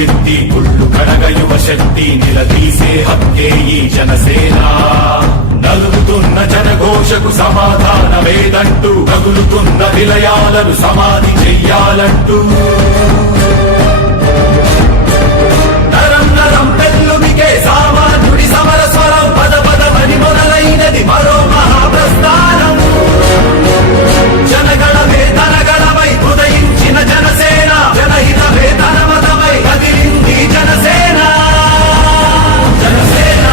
ఎలుగెత్తి కుళ్ళు కడగ యువ శక్తి నిలదీసే హక్కే ఈ జనసేన. నలుగుతున్న జనఘోషకు సమాధానమేదంటూ తగులుతున్న విలయాలను సమాధి చెయ్యాలంటూ నరం నరం పెళ్ళుమికే సామాన్యుడి సమర స్వరం పద పదమని మొదలైనది మరో మహాప్రస్థానం. జనగణమే తనగణమై ఉదయించిన జనసేన, జనహితమే తన మతమై కదిలింది జనసేన. జనసేన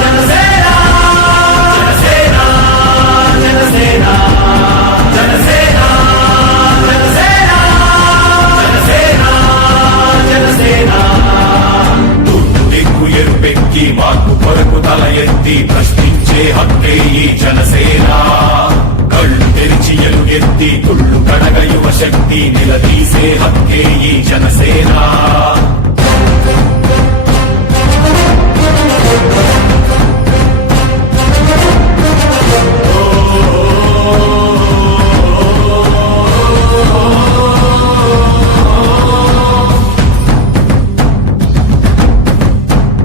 జనసేన జనసేన జనసేన జనసేన జనసేన జనసేన జనసేన. తూర్పు దిక్కు ఎరుపెక్కి మార్పు కొరకు తల ఎత్తి ప్రశ్నించే హక్కే ఈ జనసేన. కళ్ళు తెరిచి ఎలుగెత్తి కుళ్ళు కడగ యువ శక్తి నిలదీసే హక్కే ఈ జనసేన.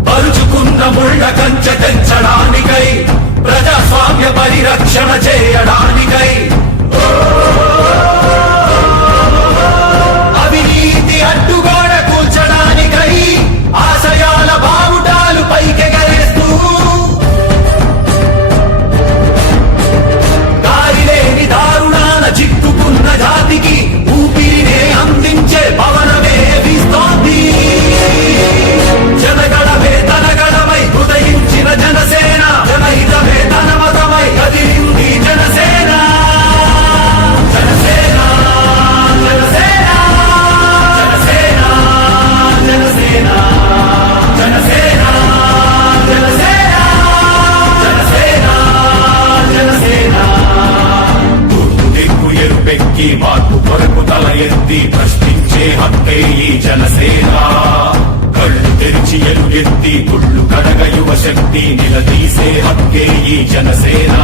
పరుచుకున్న ముళ్ళ కంచె తెంచడానికై, ప్రజాస్వామ్య పరిరక్షణ చేయడానికై, అవినీతి అడ్డుగోడ కూల్చడానికై, ఆశయాల బావుటాలు పైకెగరేస్తూ దారిలేని దారుణాన చిక్కుకున్న జాతికి ఊపిరినే అందించే పవనమే వీస్తోంది. జనగణమే తనగణమై ఉదయించిన జనసేన, జనహితమే తన మతమై కదిలింది జనసేన. జనసేన జనసేన జనసేన జనసేన జనసేన జనసేన జనసేన జనసేన. తూర్పు దిక్కు ఎరుపెక్కి మార్పు కొరకు తల ఎత్తి ప్రశ్నించే హక్కే ఈ జనసేన. కళ్ళు తెరిచి ఎలుగెత్తి కుళ్ళు కడగ యువ శక్తి నిలదీసే హక్కే ఈ జనసేన.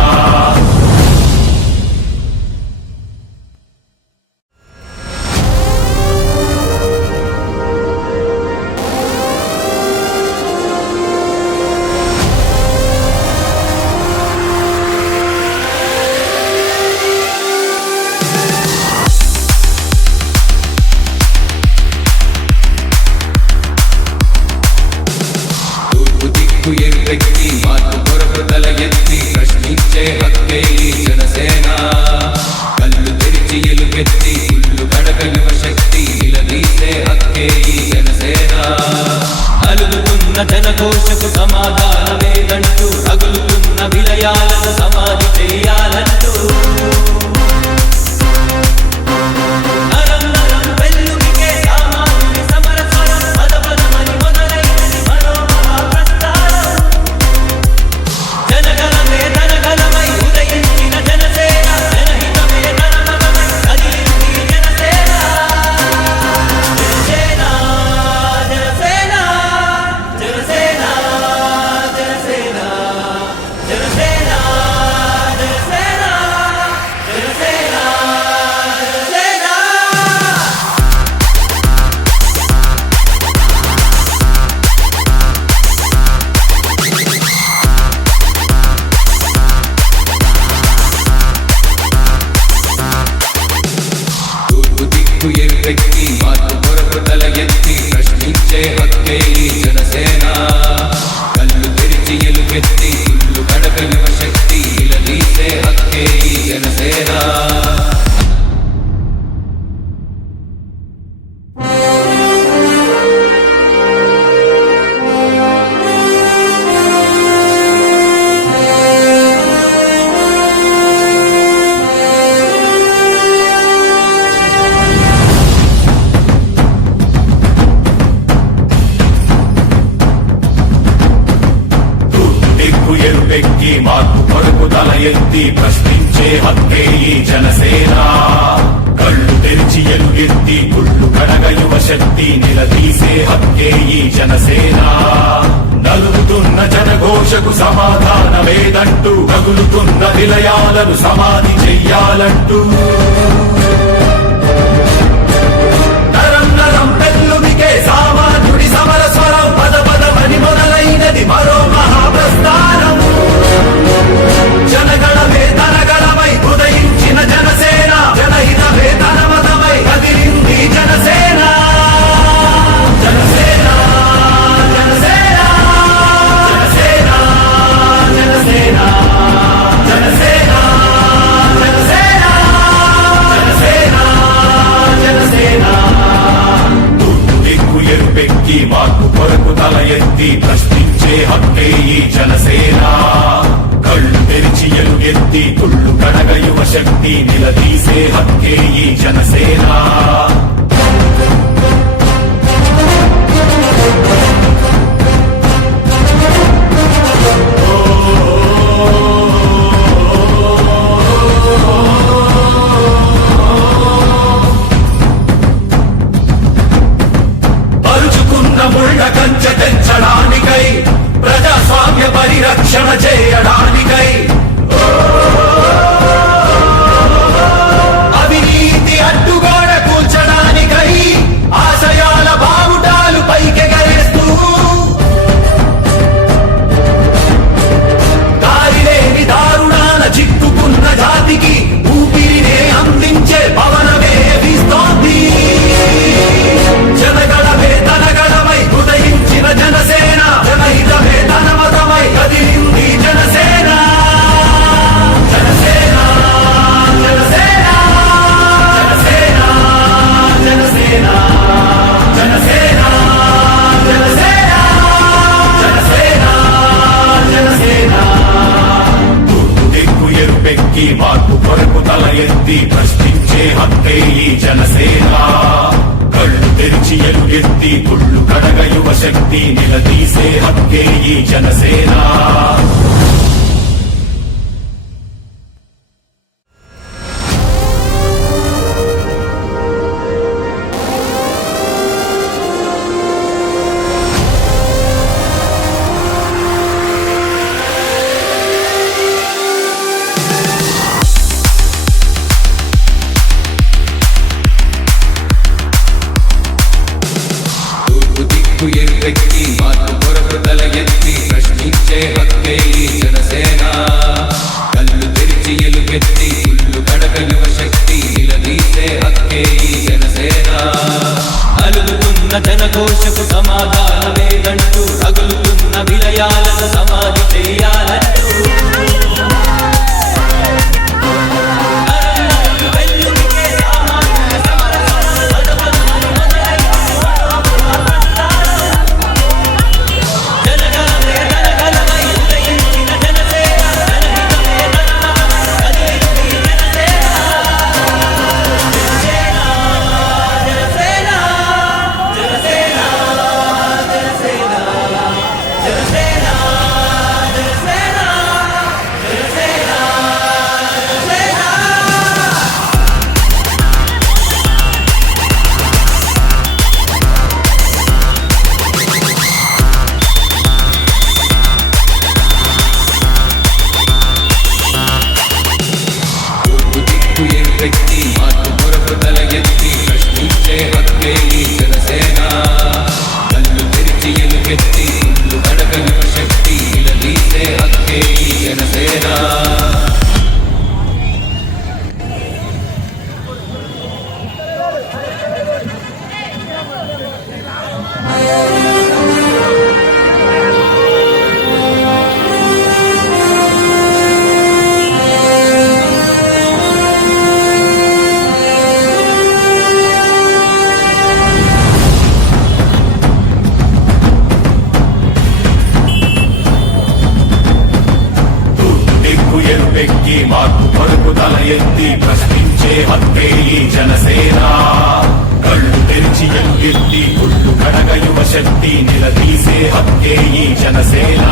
ఎరుపెక్కి మార్పు కొరకు తల ఎత్తి ప్రశ్నించే హక్కే ఈ జనసేన. కళ్ళు తెరిచి ఎలుగెత్తి కుళ్ళు కడగ యువ శక్తి నిలదీసే హక్కే ఈ జనసేన. అలుగుతున్న జనఘోషకు సమాధానమేదంటూ తగులుతున్న విలయాలను సమాధి చేయాలంటూ ఎరుపెక్కి మార్పు కొరకు తల ఎత్తి ప్రశ్నించే హక్కే ఈ జనసేన. కళ్ళు తెరిచి ఎలుగెత్తి కుళ్ళు కడగ యువ శక్తి నిలదీసే హక్కే ఈ జనసేన. ఎరుపెక్కి మార్పు కొరకు తల ఎత్తి ప్రశ్నించే హక్కే ఈ జనసేన. కళ్ళు తెరిచి ఎలుగెత్తి కుళ్ళు కడగ యువ శక్తి నిలదీసే హక్కే ఈ జనసేన. నలుగుతున్న జనఘోషకు సమాధానమేదంటూ తగులుతున్న విలయాలను సమాధి చెయ్యాలంటూ నరం నరం పెళ్ళుమికే ఎత్తి మార్పు కొరకు తల ఎత్తి ప్రశ్నించే హక్కే ఈ జనసేన కళ్ళు తెరిచి ఎలుగెత్తి కుళ్ళు కడగ యువ శక్తి నిలదీసే హక్కే ఈ జనసేన కంచె తెంచడానికై ప్రజాస్వామ్య పరిరక్షణ చేయడానికై అవినీతి అడ్డుగోడ కూల్చడానికై ఆశయాల బావుటాలు పైకెగరేస్తూ దారిలేని దారుణాల చిక్కుకున్న జాతికి ఊపిరినే అందించే పవనమే వీస్తోంది జనగణమే తనగణమై ఉదయించిన జనసేన జనహితమే తన మతమై కదిలింది జనసేన జనసేన జనసేన జనసేన జనసేన జనసేన జనసేన జనసేన జనసేన తూర్పు దిక్కు ఎరుపెక్కి మార్పు కొరకు తల ఎత్తి ప్రశ్నించే హక్కే ఈ జనసేన కళ్ళు తెరిచి ఎలుగెత్తి కుళ్ళు కడగ యువ శక్తి నిలదీసే హక్కే ఈ జనసేన ఎరుపెక్కి మార్పు కొరకు తల ఎత్తి ప్రశ్నించే హక్కే ఈ జనసేన కళ్ళు తెరిచి ఎలుగెత్తి కుళ్ళు కడక యువ శక్తి నిలదీసే హక్కే ఈ జనసేన అలుగుతున్న జనఘోషకు సమాధానమేదంటూ రగులుతున్న విలయాలను సమాధి చెయ్యాలంటూ ఎరుపెక్కి మార్పు కొరకు తల ఎత్తి ప్రశ్నించే హక్కే ఈ జనసేన కళ్ళు తెరిచి ఎలుగెత్తి కుళ్ళు కడక యువ శక్తి నిలదీసే హక్కే ఈ జనసేన ఎరుపెక్కి మార్పు కొరకు తల ఎత్తి ప్రశ్నించే హక్కే ఈ జనసేన కళ్ళు తెరిచి ఎలుగెత్తి కుళ్ళు కడగ యువ శక్తి నిలదీసే హక్కే ఈ జనసేన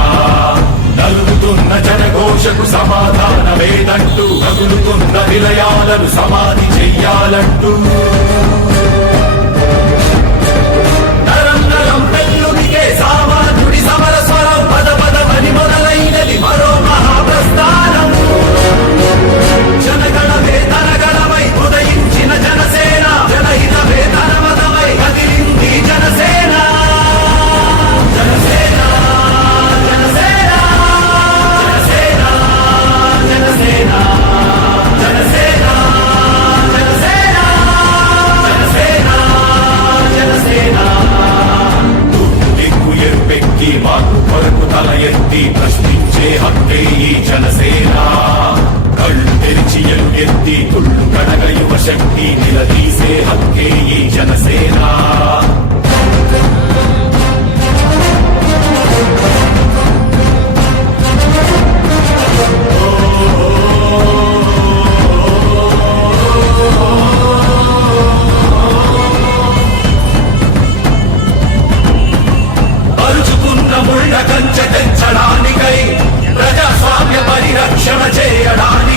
నలుగుతున్న జనఘోషకు సమాధానమేదంటూ రగులుతున్న విలయాలను సమాధి చెయ్యాలంటూ నరం నరం పెళ్ళునికే సామాన్యుడి సమర స్వరం పద పదమని మొదలైనది మరో మహాప్రస్థానం జనగణమే తనగణమై ఉదయించిన జనసేన జనహితమే తన మతమై కదిలింది జనసేన జనసేన జనసేన జనసేన జనసేన జనసేన జనసేన చేయడానికి